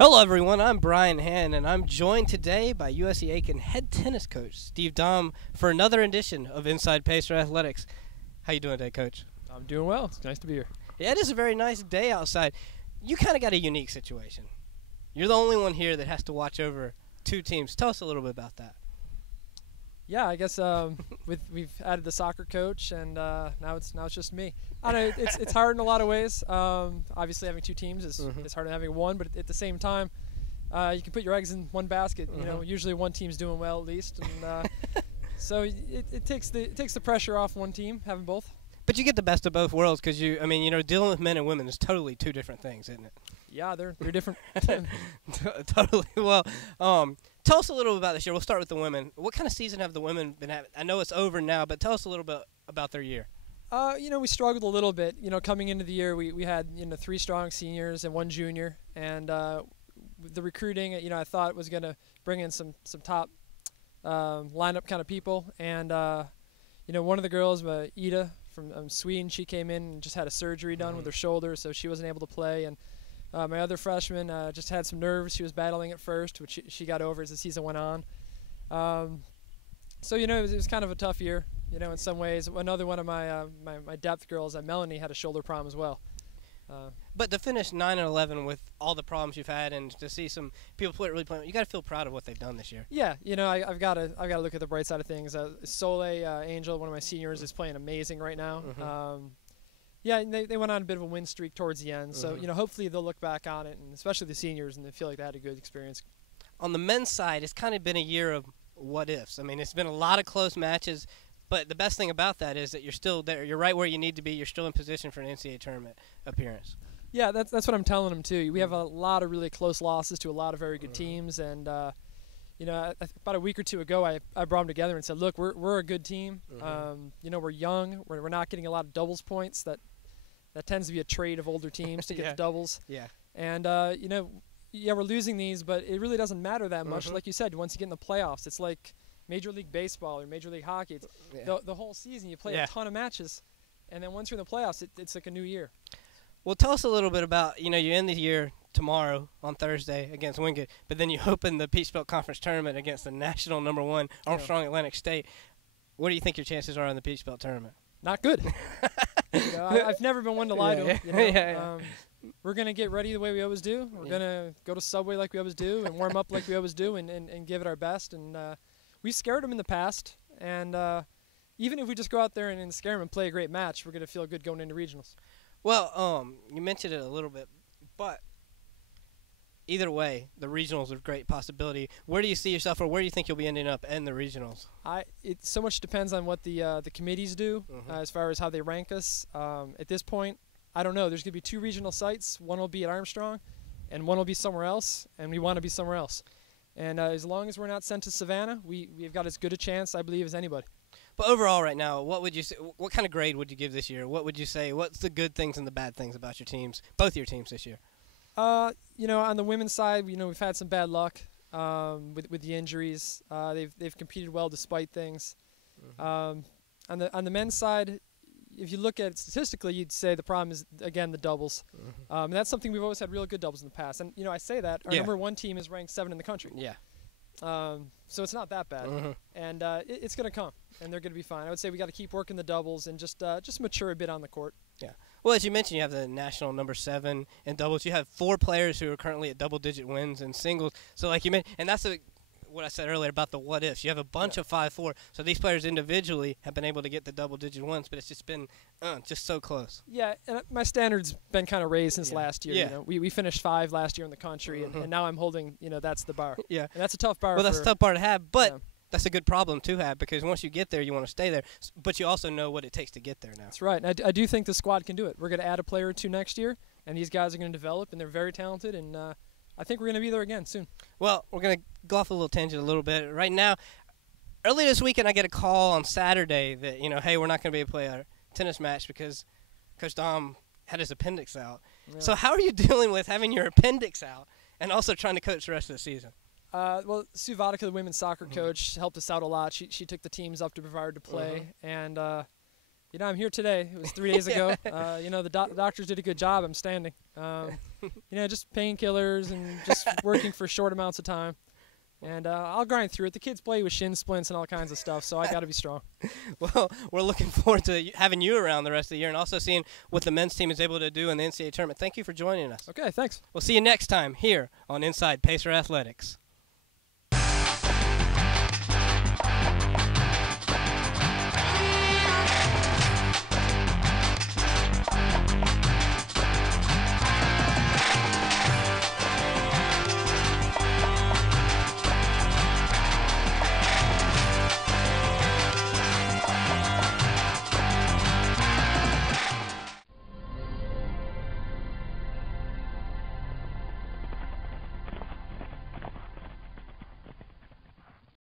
Hello, everyone. I'm Brian Hand, and I'm joined today by USC Aiken head tennis coach Steve Dahm for another edition of Inside Pacer Athletics. How you doing today, Coach? I'm doing well. It's nice to be here. Yeah, it is a very nice day outside. You kind of got a unique situation. You're the only one here that has to watch over two teams. Tell us a little bit about that. Yeah, I guess we've added the soccer coach, and now it's just me. I know it's hard in a lot of ways. Obviously, having two teams is harder than having one, but at the same time, you can put your eggs in one basket. You know, usually one team's doing well at least, and so it takes the pressure off one team having both. But you get the best of both worlds because dealing with men and women is totally two different things, isn't it? Yeah, they're different. Totally. Well, tell us a little about this year. We'll start with the women. What kind of season have the women been having? I know it's over now, but tell us a little bit about their year. We struggled a little bit. Coming into the year, we had 3 strong seniors and 1 junior, and the recruiting, I thought was going to bring in some top lineup kind of people, and one of the girls, Ida from Sweden, she came in and just had a surgery done with her shoulder, so she wasn't able to play, and my other freshman just had some nerves she was battling at first, which she got over as the season went on. So it was kind of a tough year, in some ways. Another one of my depth girls, Melanie, had a shoulder problem as well. But to finish 9-11 with all the problems you've had, and to see some people really playing, you got to feel proud of what they've done this year. Yeah, I've got to look at the bright side of things. Soleil Angel, one of my seniors, is playing amazing right now. Yeah, and they went on a bit of a win streak towards the end. So hopefully they'll look back on it, and especially the seniors, and they feel like they had a good experience. On the men's side, it's kind of been a year of what ifs. I mean, it's been a lot of close matches. But the best thing about that is that you're still there. You're right where you need to be. You're still in position for an NCAA tournament appearance. Yeah, that's what I'm telling them too. We have a lot of really close losses to a lot of very good teams, and about a week or two ago, I brought them together and said, "Look, we're a good team. We're young. We're not getting a lot of doubles points. That tends to be a trait of older teams to get the doubles. Yeah. And we're losing these, but it really doesn't matter that much. Like you said, once you get in the playoffs, it's like Major League Baseball or Major League Hockey. It's the whole season you play a ton of matches, and then once you're in the playoffs, it's like a new year. Well, tell us a little bit about, you end the year tomorrow on Thursday against Wingate, but then you open the Peach Belt Conference Tournament against the national #1 Armstrong Atlantic State. What do you think your chances are in the Peach Belt Tournament? Not good. I've never been one to lie to them. We're going to get ready the way we always do. We're going to go to Subway like we always do and warm up like we always do and give it our best. And we've scared them in the past. And even if we just go out there and scare them and play a great match, we're going to feel good going into regionals. Well, you mentioned it a little bit, but either way, the regionals are a great possibility. Where do you see yourself, or where do you think you'll be ending up in the regionals? It so much depends on what the committees do as far as how they rank us. At this point, I don't know. There's going to be 2 regional sites. One will be at Armstrong, and one will be somewhere else, and we want to be somewhere else. And as long as we're not sent to Savannah, we've got as good a chance, I believe, as anybody. But overall right now, what would you say, what kind of grade would you give this year? What would you say, what's the good things and the bad things about your teams, both your teams this year? On the women's side, we've had some bad luck with the injuries. They've competed well despite things. On the men's side, if you look at it statistically, you'd say the problem is, again, the doubles. And that's something we've always had really good doubles in the past. And, I say that. Our #1 team is ranked 7 in the country. Yeah. So it's not that bad. And it's going to come, and they're going to be fine. I would say we got to keep working the doubles and just mature a bit on the court. Yeah. Well, as you mentioned, you have the national #7 in doubles. You have 4 players who are currently at double-digit wins in singles. So like you mentioned, and that's what I said earlier about the what-ifs. You have a bunch of 5-4. So these players individually have been able to get the double-digit wins, but it's just been just so close. Yeah, and my standard's been kind of raised since last year. Yeah. We finished 5 last year in the country, and now I'm holding, that's the bar. Yeah. And that's a tough bar. Well, that's a tough bar to have, but that's a good problem to have, because once you get there, you want to stay there. But you also know what it takes to get there now. That's right. And I do think the squad can do it. We're going to add a player or 2 next year, and these guys are going to develop, and they're very talented, and I think we're going to be there again soon. Well, we're going to go off a little tangent a little bit. Right now, early this weekend, I get a call on Saturday that, hey, we're not going to be able to play our tennis match because Coach Dahm had his appendix out. Yeah. So how are you dealing with having your appendix out and also trying to coach the rest of the season? Well, Sue Vodka, the women's soccer coach, helped us out a lot. She took the teams up to Brevard to play, and You know, I'm here today. It was 3 days ago. You know, the doctors did a good job. I'm standing. You know, just painkillers and just working for short amounts of time. And I'll grind through it. The kids play with shin splints and all kinds of stuff, so I got to be strong. Well, we're looking forward to having you around the rest of the year and also seeing what the men's team is able to do in the NCAA tournament. Thank you for joining us. Okay, thanks. We'll see you next time here on Inside Pacer Athletics.